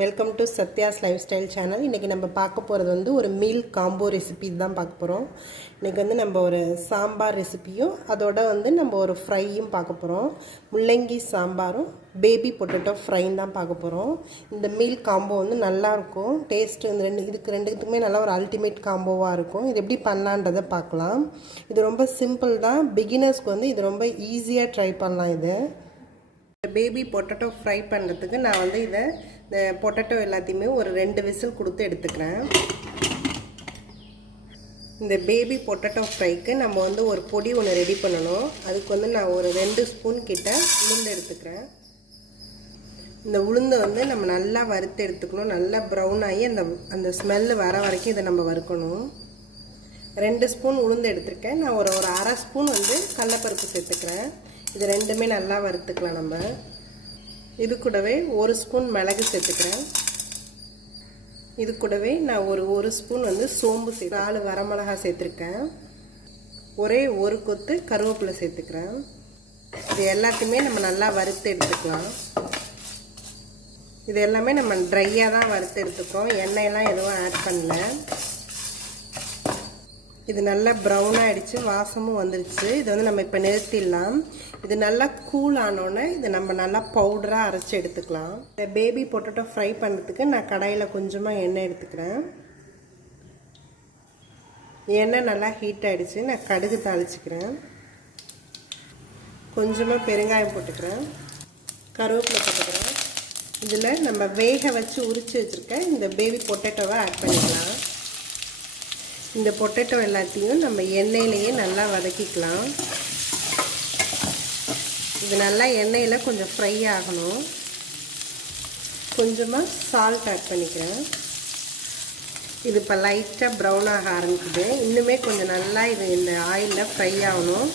Welcome to Sathya's life style channel. இன்றைக்கி நம்ம பார்க்க போகிறது வந்து ஒரு மீல் காம்போ ரெசிபி தான் பார்க்க போகிறோம். இன்றைக்கி வந்து நம்ம ஒரு சாம்பார் ரெசிபியும் அதோட வந்து நம்ம ஒரு ஃப்ரையும் பார்க்க போகிறோம். முள்ளங்கி சாம்பாரும் பேபி பொட்டேட்டோ ஃப்ரையும் தான் பார்க்க போகிறோம். இந்த மீல் காம்போ வந்து நல்லாயிருக்கும். டேஸ்ட்டு இந்த ரெண்டுத்துக்குமே நல்லா ஒரு அல்டிமேட் காம்போவாக இருக்கும். இது எப்படி பண்ணலான்றதை பார்க்கலாம். இது ரொம்ப சிம்பிள் தான். பிகினர்ஸ்க்கு வந்து இது ரொம்ப ஈஸியாக ட்ரை பண்ணலாம். இது பேபி பொட்டேட்டோ ஃப்ரை பண்ணுறதுக்கு நான் வந்து இந்த பொட்டேட்டோ எல்லாத்தையுமே ஒரு 2 விசில் கொடுத்து எடுத்துக்கிறேன். இந்த பேபி பொட்டேட்டோ ஃப்ரைக்கு நம்ம வந்து ஒரு பொடி ஒன்று ரெடி பண்ணணும். அதுக்கு வந்து நான் ஒரு 2 ஸ்பூன் கிட்ட உளுந்து எடுத்துக்கிறேன். இந்த உளுந்தை வந்து நம்ம நல்லா வறுத்து எடுத்துக்கணும். நல்லா ப்ரௌன் ஆகி அந்த ஸ்மெல்லு வர வரைக்கும் இதை நம்ம வறுக்கணும். 2 ஸ்பூன் உளுந்து எடுத்துருக்கேன். நான் ஒரு அரை ஸ்பூன் வந்து கடலைப்பருப்பு சேர்த்துக்கிறேன். இது ரெண்டுமே நல்லா வறுத்துக்கலாம். நம்ம இது கூடவே 1 ஸ்பூன் மிளகு சேர்த்துக்கிறேன். இது கூடவே நான் ஒரு ஸ்பூன் வந்து சோம்பு 4 வரமிளகா சேர்த்துருக்கேன். ஒரே ஒரு கொத்து கருவேப்பிலை சேர்த்துக்கிறேன். இது எல்லாத்தையுமே நம்ம நல்லா வறுத்து எடுத்துக்கலாம். இது எல்லாமே நம்ம ட்ரையாக தான் வறுத்து எடுத்துக்கிறோம். எண்ணெயெல்லாம் எதுவும் ஆட் பண்ணல. இது நல்லா ப்ரௌனாக ஆகிடுச்சு, வாசமும் வந்துடுச்சு. இது வந்து நம்ம இப்போ நிறுத்திடலாம். இது நல்லா கூல் ஆனோன்னே இதை நம்ம நல்லா பவுடராக அரைச்சி எடுத்துக்கலாம். இந்த பேபி பொட்டேட்டோ ஃப்ரை பண்ணுறதுக்கு நான் கடாயில் கொஞ்சமாக எண்ணெய் எடுத்துக்கிறேன். எண்ணெய் நல்லா ஹீட் ஆகிடுச்சு. நான் கடுகு தாளிச்சிக்கிறேன். கொஞ்சமாக பெருங்காயம் போட்டுக்கிறேன். கருவேப்பிலை போட்டுக்கிறேன். இதில் நம்ம வேக வச்சு உரித்து வச்சுருக்கேன் இந்த பேபி பொட்டேட்டோவை ஆட் பண்ணிக்கலாம். இந்த பொட்டேட்டோ எல்லாத்தையும் நம்ம எண்ணெயிலேயே நல்லா வதக்கிக்கலாம். இது நல்லா எண்ணெயில் கொஞ்சம் ஃப்ரை ஆகணும். கொஞ்சமாக சால்ட் ஆட் பண்ணிக்கிறேன். இது இப்போ லைட்டாக ப்ரௌன் ஆக ஆரம்பிக்குது. இன்னுமே கொஞ்சம் நல்லா இது இந்த ஆயிலில் ஃப்ரை ஆகணும்.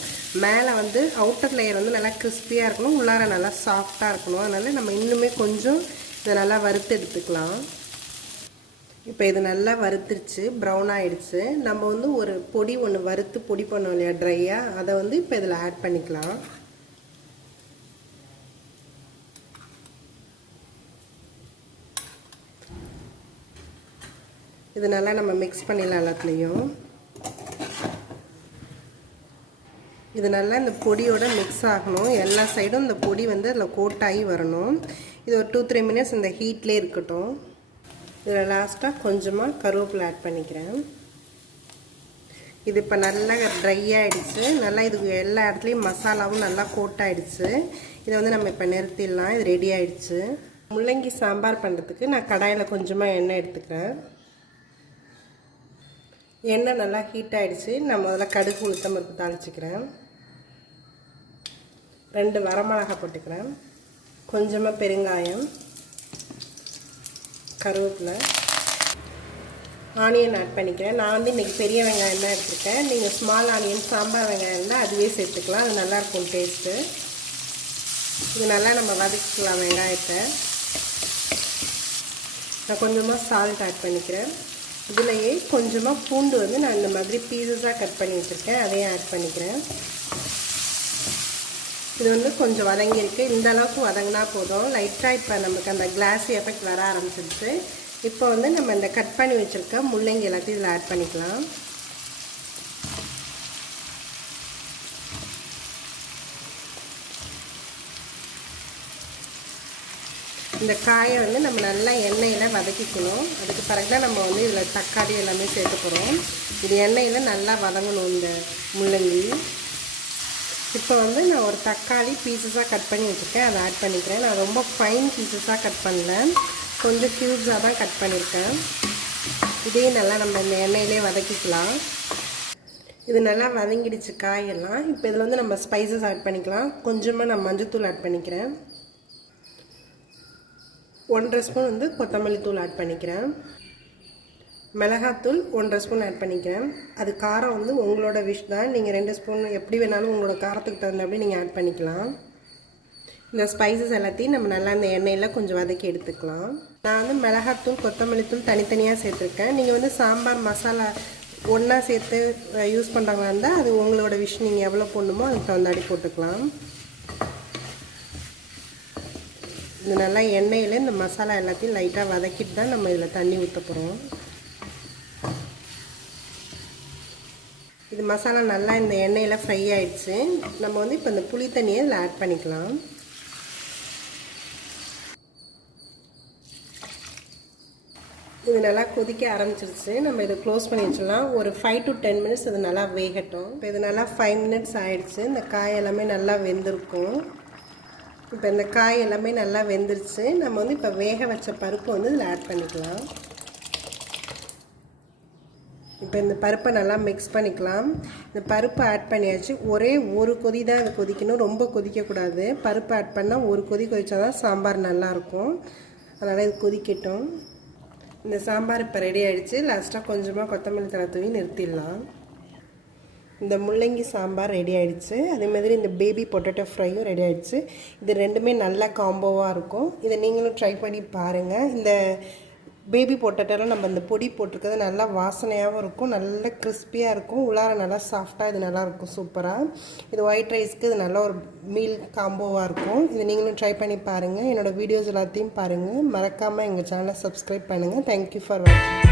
மேலே வந்து அவுட்டர் லேயர் வந்து நல்லா கிறிஸ்பியாக இருக்கணும், உள்ளார நல்லா சாஃப்டாக இருக்கணும். அதனால் நம்ம இன்னுமே கொஞ்சம் இதை நல்லா வறுத்து எடுத்துக்கலாம். இப்போ இது நல்லா வறுத்துருச்சு, ப்ரௌன் ஆகிடுச்சு. நம்ம வந்து ஒரு பொடி ஒன்று வறுத்து பொடி பண்ணோம் இல்லையா ட்ரையாக, அதை வந்து இப்போ இதில் ஆட் பண்ணிக்கலாம். இது நல்லா நம்ம மிக்ஸ் பண்ணிடலாம் எல்லாத்துலேயும். இது நல்லா இந்த பொடியோட மிக்ஸ் ஆகணும். எல்லா சைடும் இந்த பொடி வந்து அதில் கோட்டாகி வரணும். இது ஒரு 2-3 மினிட்ஸ் இந்த ஹீட்லேயே இருக்கட்டும். இதில் லாஸ்ட்டாக கொஞ்சமாக கருவேப்பிலை ஆட் பண்ணிக்கிறேன். இது இப்போ நல்லா ட்ரை ஆகிடுச்சு. நல்லா இதுக்கு எல்லா இடத்துலையும் மசாலாவும் நல்லா கோட்டாகிடுச்சு. இதை வந்து நம்ம இப்போ நிறுத்திடலாம். இது ரெடி ஆகிடுச்சு. முள்ளங்கி சாம்பார் பண்ணுறதுக்கு நான் கடாயில் கொஞ்சமாக எண்ணெய் எடுத்துக்கிறேன். எண்ணெய் நல்லா ஹீட் ஆகிடுச்சு. நான் முதல்ல கடுகு உளுத்தம் பருப்பு தாளிச்சிக்கிறேன். 2 வரமிளகாய் போட்டுக்கிறேன். கொஞ்சமாக பெருங்காயம், கருவேப்பிலை, ஆனியன் ஆட் பண்ணிக்கிறேன். நான் வந்து இன்றைக்கி பெரிய வெங்காயம் தான் எடுத்துருக்கேன். நீங்கள் ஸ்மால் ஆனியன் சாம்பார் வெங்காயம் இருந்தால் அதுவே சேர்த்துக்கலாம். அது நல்லாயிருக்கும் டேஸ்ட்டு. இது நல்லா நம்ம வதக்கிக்கலாம் வெங்காயத்தை. நான் கொஞ்சமாக சால்ட் ஆட் பண்ணிக்கிறேன். இதுலையே கொஞ்சமாக பூண்டு வந்து நான் இந்த மாதிரி பீசஸாக கட் பண்ணி வச்சுருக்கேன், அதையும் ஆட் பண்ணிக்கிறேன். இது வந்து கொஞ்சம் வதங்கியிருக்கு. இந்த அளவுக்கு வதங்கினா போதும். லைட்டாக இப்போ நமக்கு அந்த கிளாஸி எஃபெக்ட் வர ஆரம்பிச்சிருச்சு. இப்போ வந்து நம்ம இந்த கட் பண்ணி வச்சுருக்க முள்ளங்கி எல்லாத்தையும் இதில் ஆட் பண்ணிக்கலாம். இந்த காயை வந்து நம்ம நல்லா எண்ணெயில் வதக்கிக்கணும். அதுக்கு பிறகு தான் நம்ம வந்து இதில் தக்காளி எல்லாமே சேர்க்க போகிறோம். இது எண்ணெயில் நல்லா வதங்கணும் இந்த முள்ளங்கி. இப்போ வந்து நான் ஒரு தக்காளி பீசஸாக கட் பண்ணி வச்சுருக்கேன், அதை ஆட் பண்ணிக்கிறேன். நான் ரொம்ப ஃபைன் பீசஸாக கட் பண்ணல, கொஞ்சம் க்யூப்ஸாக தான் கட் பண்ணியிருக்கேன். இதையும் நல்லா நம்ம இந்த எண்ணெயிலே வதக்கிக்கலாம். இது நல்லா வதங்கிடுச்சு காயெல்லாம். இப்போ இதில் வந்து நம்ம ஸ்பைசஸ் ஆட் பண்ணிக்கலாம். கொஞ்சமாக நான் மஞ்சள்தூள் ஆட் பண்ணிக்கிறேன். 1.5 ஸ்பூன் வந்து கொத்தமல்லி தூள் ஆட் பண்ணிக்கிறேன். மிளகாத்தூள் 1.5 ஸ்பூன் ஆட் பண்ணிக்கிறேன். அது காரம் வந்து உங்களோட விஷ் தான். நீங்கள் 2 ஸ்பூன் எப்படி வேணாலும் உங்களோட காரத்துக்கு தகுந்தபடி நீங்கள் ஆட் பண்ணிக்கலாம். இந்த ஸ்பைசஸ் எல்லாத்தையும் நம்ம நல்லா இந்த எண்ணெயில் கொஞ்சம் வதக்கி எடுத்துக்கலாம். நான் வந்து மிளகாத்தூள் கொத்தமல்லி தூள் தனித்தனியாக சேர்த்துருக்கேன். நீங்கள் வந்து சாம்பார் மசாலா ஒன்றா சேர்த்து யூஸ் பண்ணுறாங்களா இருந்தால் அது உங்களோட விஷ். நீங்கள் எவ்வளோ போடணுமோ அதுக்கு தகுந்தாடி போட்டுக்கலாம். இது நல்லா எண்ணெயில் இந்த மசாலா எல்லாத்தையும் லைட்டாக வதக்கிட்டு தான் நம்ம இதில் தண்ணி ஊற்ற போகிறோம். இது மசாலா நல்லா இந்த எண்ணெயில் ஃப்ரை ஆகிடுச்சு. நம்ம வந்து இப்போ இந்த புளி தண்ணியை இதில் ஆட் பண்ணிக்கலாம். இது நல்லா கொதிக்க ஆரம்பிச்சிருச்சு. நம்ம இதை க்ளோஸ் பண்ணி வச்சிடலாம். ஒரு 5 to 10 மினிட்ஸ் இது நல்லா வேகட்டும். இப்போ இது நல்லா 5 மினிட்ஸ் ஆகிடுச்சு. இந்த காய் எல்லாமே நல்லா வெந்திருக்கும். இப்போ இந்த காய் எல்லாமே நல்லா வெந்துருச்சு. நம்ம வந்து இப்போ வேக வச்ச பருப்பு வந்து இதில் ஆட் பண்ணிக்கலாம். இப்போ இந்த பருப்பை நல்லா மிக்ஸ் பண்ணிக்கலாம். இந்த பருப்பை ஆட் பண்ணியாச்சு. ஒரே ஒரு கொதி தான் இது கொதிக்கணும், ரொம்ப கொதிக்கக்கூடாது. பருப்பு ஆட் பண்ணால் ஒரு கொதி கொதிச்சா தான் சாம்பார் நல்லாயிருக்கும். அதனால் இது கொதிக்கட்டும். இந்த சாம்பார் இப்போ ரெடி ஆகிடுச்சு. லாஸ்ட்டாக கொஞ்சமாக கொத்தமல்லி தழை தூவி நிறுத்திடலாம். இந்த முள்ளங்கி சாம்பார் ரெடி ஆகிடுச்சு. அதேமாதிரி இந்த பேபி பொட்டேட்டோ ஃப்ரையும் ரெடி ஆகிடுச்சு. இது ரெண்டுமே நல்ல காம்போவாக இருக்கும். இதை நீங்களும் ட்ரை பண்ணி பாருங்கள். இந்த பேபி பொட்டேட்டோவில் நம்ம இந்த பொடி போட்டிருக்கிறது நல்லா வாசனையாகவும் இருக்கும், நல்ல கிறிஸ்பியாக இருக்கும், உள்ளார நல்லா சாஃப்டாக இது நல்லாயிருக்கும். சூப்பராக இது ஒயிட் ரைஸ்க்கு இது நல்ல ஒரு மீல் காம்போவாக இருக்கும். இது நீங்களும் ட்ரை பண்ணி பாருங்கள். என்னோடய வீடியோஸ் எல்லாத்தையும் பாருங்கள். மறக்காமல் எங்கள் சேனலை சப்ஸ்கிரைப் பண்ணுங்கள். தேங்க்யூ ஃபார் வாட்சிங்.